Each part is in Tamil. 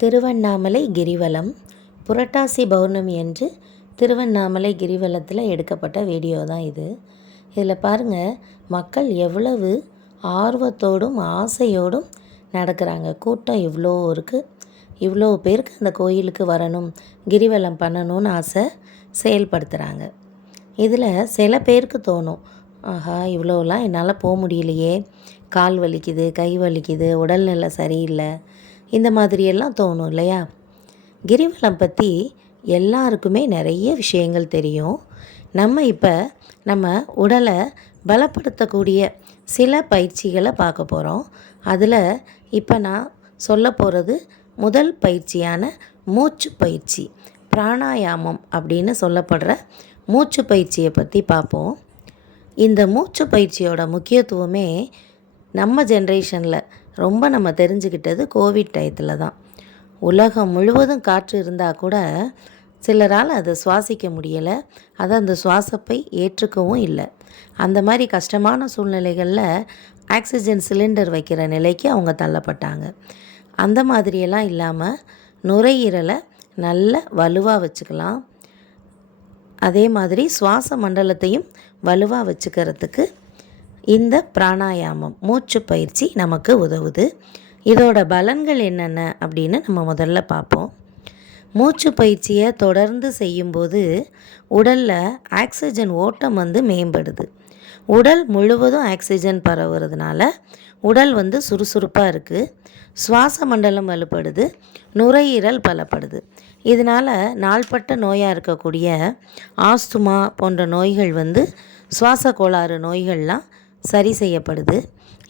திருவண்ணாமலை கிரிவலம். புரட்டாசி பௌர்ணமி அன்று திருவண்ணாமலை கிரிவலத்தில் எடுக்கப்பட்ட வீடியோ தான் இது. இதில் பாருங்கள் மக்கள் எவ்வளவு ஆர்வத்தோடும் ஆசையோடும் நடக்கிறாங்க. கூட்டம் இவ்வளோ இருக்குது இவ்வளோ பேருக்கு அந்த கோயிலுக்கு வரணும் கிரிவலம் பண்ணணும்னு ஆசை செயல்படுத்துகிறாங்க இதில் சில பேருக்கு தோணும் ஆஹா இவ்வளோலாம் என்னால் போக முடியலையே. கால் வலிக்குது கை வலிக்குது உடல்நிலை சரியில்லை. இந்த மாதிரியெல்லாம் தோணும் இல்லையா? கிரிவலம் பற்றி எல்லாருக்குமே நிறைய விஷயங்கள் தெரியும். நம்ம இப்போ நம்ம உடலை பலப்படுத்தக்கூடிய சில பயிற்சிகளை பார்க்க போகிறோம் அதில் இப்போ நான் சொல்ல போகிறது முதல் பயிற்சியான மூச்சு பயிற்சி பிராணாயாமம் அப்படின்னு சொல்லப்படுற மூச்சு பயிற்சியை பற்றி பார்ப்போம். இந்த மூச்சு பயிற்சியோட முக்கியத்துவமே நம்ம ஜென்ரேஷனில் ரொம்ப நம்ம தெரிஞ்சுக்கிட்டது கோவிட் டயத்தில் தான். உலகம் முழுவதும் காற்று இருந்தால் கூட சிலரால் அதை சுவாசிக்க முடியலை. அதை அந்த சுவாசப்பை ஏற்றுக்கவும் இல்லை. அந்த மாதிரி கஷ்டமான சூழ்நிலைகளில் ஆக்சிஜன் சிலிண்டர் வைக்கிற நிலைக்கு அவங்க தள்ளப்பட்டாங்க. அந்த மாதிரியெல்லாம் இல்லாமல் நுரையீரலை நல்ல வலுவாக வச்சுக்கலாம். அதே மாதிரி சுவாச மண்டலத்தையும் வலுவாக வச்சுக்கிறதுக்கு இந்த பிராணாயாமம் மூச்சு பயிற்சி நமக்கு உதவுது. இதோட பலன்கள் என்னென்ன அப்படின்னு நம்ம முதல்ல பார்ப்போம். மூச்சு பயிற்சியை தொடர்ந்து செய்யும்போது உடலில் ஆக்சிஜன் ஓட்டம் வந்து மேம்படுது. உடல் முழுவதும் ஆக்சிஜன் பரவுறதுனால உடல் வந்து சுறுசுறுப்பாக இருக்குது சுவாச மண்டலம் வலுப்படுது. நுரையீரல் பலப்படுது. இதனால் நாள்பட்ட நோயாக இருக்கக்கூடிய ஆஸ்துமா போன்ற நோய்கள் வந்து சுவாச கோளாறு நோய்கள்லாம் சரி செய்யப்படுது.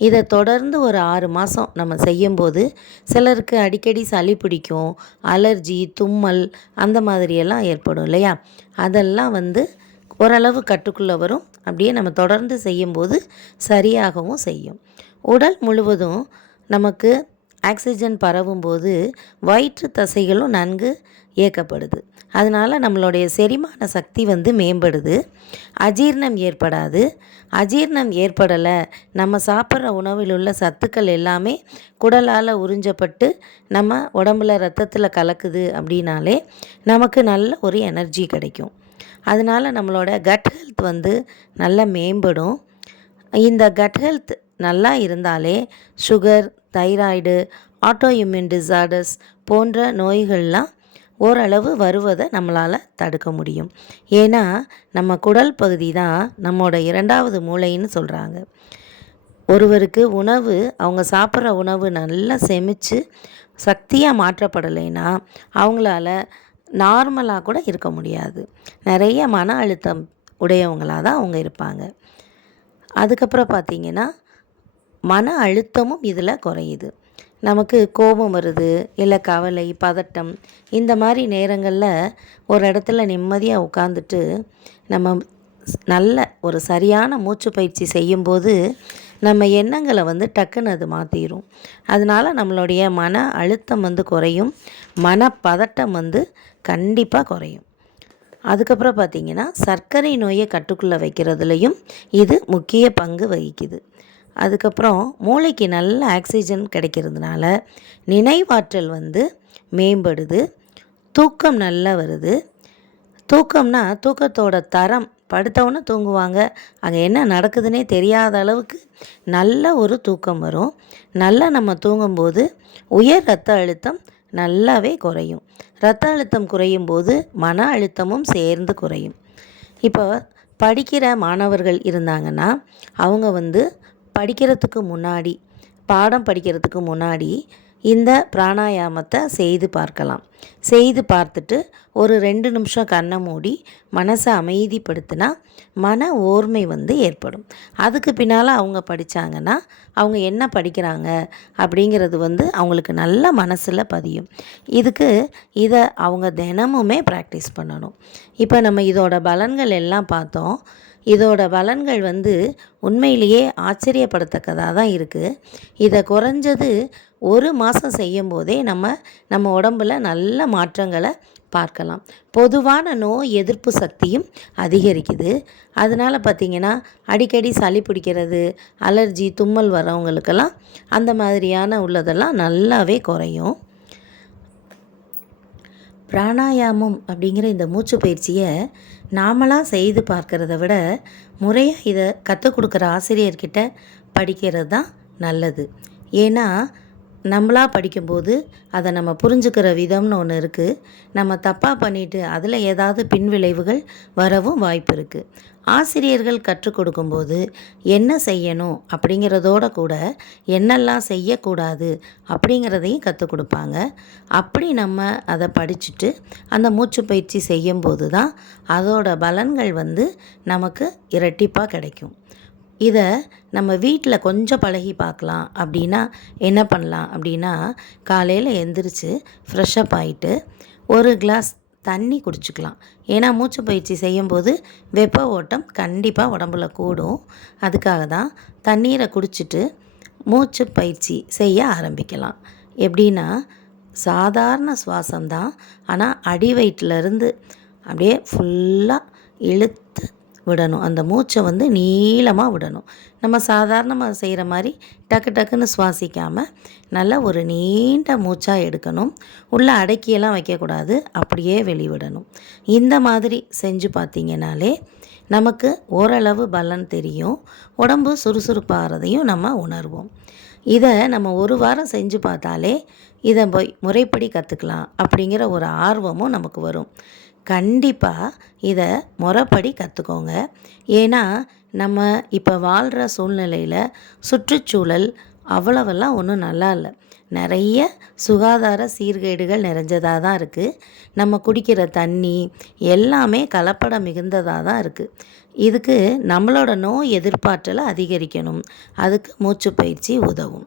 இதை தொடர்ந்து ஒரு ஆறு மாதம் நம்ம செய்யும்போது சிலருக்கு அடிக்கடி சளி பிடிக்கும் அலர்ஜி தும்மல் அந்த மாதிரியெல்லாம் ஏற்படும் இல்லையா? அதெல்லாம் வந்து ஓரளவு கட்டுக்குள்ளே வரும். அப்படியே நம்ம தொடர்ந்து செய்யும்போது சரியாகவும் செய்யும். உடல் முழுவதும் நமக்கு ஆக்சிஜன் பரவும்போது வயிற்று தசைகளும் நன்கு இயக்கப்படுது. அதனால் நம்மளுடைய செரிமான சக்தி வந்து மேம்படுது. அஜீர்ணம் ஏற்படாது. அஜீர்ணம் ஏற்படலை நம்ம சாப்பிட்ற உணவில் உள்ள சத்துக்கள் எல்லாமே குடலால் உறிஞ்சப்பட்டு நம்ம உடம்புல ரத்தத்தில் கலக்குது அப்படின்னாலே நமக்கு நல்ல ஒரு எனர்ஜி கிடைக்கும். அதனால் நம்மளோட கட் ஹெல்த் வந்து நல்லா மேம்படும். இந்த கட் ஹெல்த் நல்லா இருந்தாலே sugar thyroid auto immune disorders போன்ற நோய்கள்லாம் ஓரளவு வருவதை நம்மளால் தடுக்க முடியும். ஏன்னா நம்ம குடல் பகுதி தான் நம்மளோட இரண்டாவது மூளைன்னு சொல்கிறாங்க ஒருவருக்கு உணவு அவங்க சாப்பிட்ற உணவு நல்லா செமிச்சு சக்தியாக மாற்றப்படலைன்னா அவங்களால நார்மலாக கூட இருக்க முடியாது. நிறைய மன அழுத்தம் உடையவங்களாக தான் அவங்க இருப்பாங்க. அதுக்கப்புறம் பார்த்திங்கன்னா மன அழுத்தமும் இதில் குறையுது. நமக்கு கோபம் வருது இல்லை கவலை பதட்டம் இந்த மாதிரி நேரங்களில் ஒரு இடத்துல நிம்மதியாக உட்காந்துட்டு நம்ம நல்ல ஒரு சரியான மூச்சு பயிற்சி செய்யும்போது நம்ம எண்ணங்களை வந்து டக்குன்னு அது மாற்றிடும் அதனால் நம்மளுடைய மன அழுத்தம் வந்து குறையும் மன பதட்டம் வந்து கண்டிப்பாக குறையும். அதுக்கப்புறம் பார்த்திங்கன்னா சர்க்கரை நோயை கட்டுக்குள்ளே வைக்கிறதுலையும் இது முக்கிய பங்கு வகிக்குது. அதுக்கப்புறம் மூளைக்கு நல்ல ஆக்சிஜன் கிடைக்கிறதுனால நினைவாற்றல் வந்து மேம்படுது தூக்கம் நல்லா வருது. தூக்கம்னா தூக்கத்தோட தரம் படுத்தவொன்னே தூங்குவாங்க. அங்கே என்ன நடக்குதுன்னே தெரியாத அளவுக்கு நல்ல ஒரு தூக்கம் வரும். நல்லா நம்ம தூங்கும்போது உயர் ரத்த அழுத்தம் நல்லாவே குறையும். ரத்த அழுத்தம் குறையும் போது மன அழுத்தமும் சேர்ந்து குறையும். இப்போ படிக்கிற மாணவர்கள் இருந்தாங்கன்னா அவங்க வந்து படிக்கிறதுக்கு முன்னாடி பாடம் படிக்கிறதுக்கு முன்னாடி இந்த பிராணாயாமத்தை செய்து பார்க்கலாம். செய்து பார்த்துட்டு ஒரு ரெண்டு நிமிஷம் கண்ணை மூடி மனசை அமைதிப்படுத்தினா மன ஓர்மை வந்து ஏற்படும். அதுக்கு பின்னால் அவங்க படித்தாங்கன்னா அவங்க என்ன படிக்கிறாங்க அப்படிங்கிறது வந்து அவங்களுக்கு நல்ல மனசில் பதியும். இதுக்கு இதை அவங்க தினமுமே ப்ராக்டிஸ் பண்ணணும். இப்போ நம்ம இதோட பலன்கள் எல்லாம் பார்த்தோம். இதோட பலன்கள் வந்து உண்மையிலேயே ஆச்சரியப்படத்தக்கதாக தான் இருக்குது இதை குறைஞ்சது ஒரு மாதம் செய்யும் போதே நம்ம நம்ம உடம்பில் நல்ல மாற்றங்களை பார்க்கலாம். பொதுவான நோய் எதிர்ப்பு சக்தியும் அதிகரிக்குது. அதனால் பார்த்திங்கன்னா அடிக்கடி சளி பிடிக்கிறது அலர்ஜி தும்மல் வரவங்களுக்கெல்லாம் அந்த மாதிரியான உள்ளதெல்லாம் நல்லாவே குறையும். பிராணாயாமம் அப்படிங்கிற இந்த மூச்சு பயிற்சியை நாமளாக செய்து பார்க்கறத விட முறையாக இதை கற்றுக் கொடுக்குற ஆசிரியர்கிட்ட படிக்கிறது தான் நல்லது. ஏன்னா நம்மளாக படிக்கும்போது அதை நம்ம புரிஞ்சுக்கிற விதம்னு ஒன்று இருக்குது நம்ம தப்பாக பண்ணிவிட்டு அதில் ஏதாவது பின்விளைவுகள் வரவும் வாய்ப்பு இருக்குது ஆசிரியர்கள் கற்றுக் கொடுக்கும்போது என்ன செய்யணும் அப்படிங்கிறதோட கூட என்னெல்லாம் செய்யக்கூடாது அப்படிங்கிறதையும் கற்றுக் கொடுப்பாங்க. அப்படி நம்ம அதை படிச்சுட்டு அந்த மூச்சு பயிற்சி செய்யும்போது தான் அதோட பலன்கள் வந்து நமக்கு இரட்டிப்பாக கிடைக்கும். இதை நம்ம வீட்டில் கொஞ்சம் பழகி பார்க்கலாம் அப்படின்னா என்ன பண்ணலாம்? அப்படின்னா காலையில் எந்திரிச்சு ஃப்ரெஷ்ஷப் ஆகிட்டு ஒரு கிளாஸ் தண்ணி குடிச்சுக்கலாம். ஏன்னா மூச்சு பயிற்சி செய்யும்போது வெப்ப ஓட்டம் கண்டிப்பாக உடம்புல கூடும். அதுக்காக தான் தண்ணீரை குடிச்சிட்டு மூச்சு பயிற்சி செய்ய ஆரம்பிக்கலாம். எப்படின்னா சாதாரண சுவாசம்தான் ஆனால் அடி வயிற்றுலேருந்து அப்படியே ஃபுல்லாக இழுத்து விடணும். அந்த மூச்சை வந்து நீளமாக விடணும். நம்ம சாதாரணமாக செய்கிற மாதிரி டக்கு டக்குன்னு சுவாசிக்காமல் நல்லா ஒரு நீண்ட மூச்சாக எடுக்கணும். உள்ளே அடக்கியெல்லாம் வைக்கக்கூடாது. அப்படியே வெளிவிடணும். இந்த மாதிரி செஞ்சு பார்த்தீங்கனாலே நமக்கு ஓரளவு பலன் தெரியும். உடம்பு சுறுசுறுப்பாகிறதையும் நம்ம உணர்வோம். இதை நம்ம ஒரு வாரம் செஞ்சு பார்த்தாலே இதை போய் முறைப்படி கற்றுக்கலாம் அப்படிங்கிற ஒரு ஆர்வமும் நமக்கு வரும். கண்டிப்பாக இதை முறைப்படி கற்றுக்கோங்க ஏன்னா நம்ம இப்போ வாழ்கிற சூழ்நிலையில் சுற்றுச்சூழல் அவ்வளவெல்லாம் ஒன்றும் நல்லா இல்லை. நிறைய சுகாதார சீர்கேடுகள் நிறைஞ்சதாக தான் இருக்குது நம்ம குடிக்கிற தண்ணி எல்லாமே கலப்படம் மிகுந்ததாக தான் இருக்குது இதுக்கு நம்மளோட நோய் எதிர்ப்பாற்றலை அதிகரிக்கணும். அதுக்கு மூச்சு பயிற்சி உதவும்.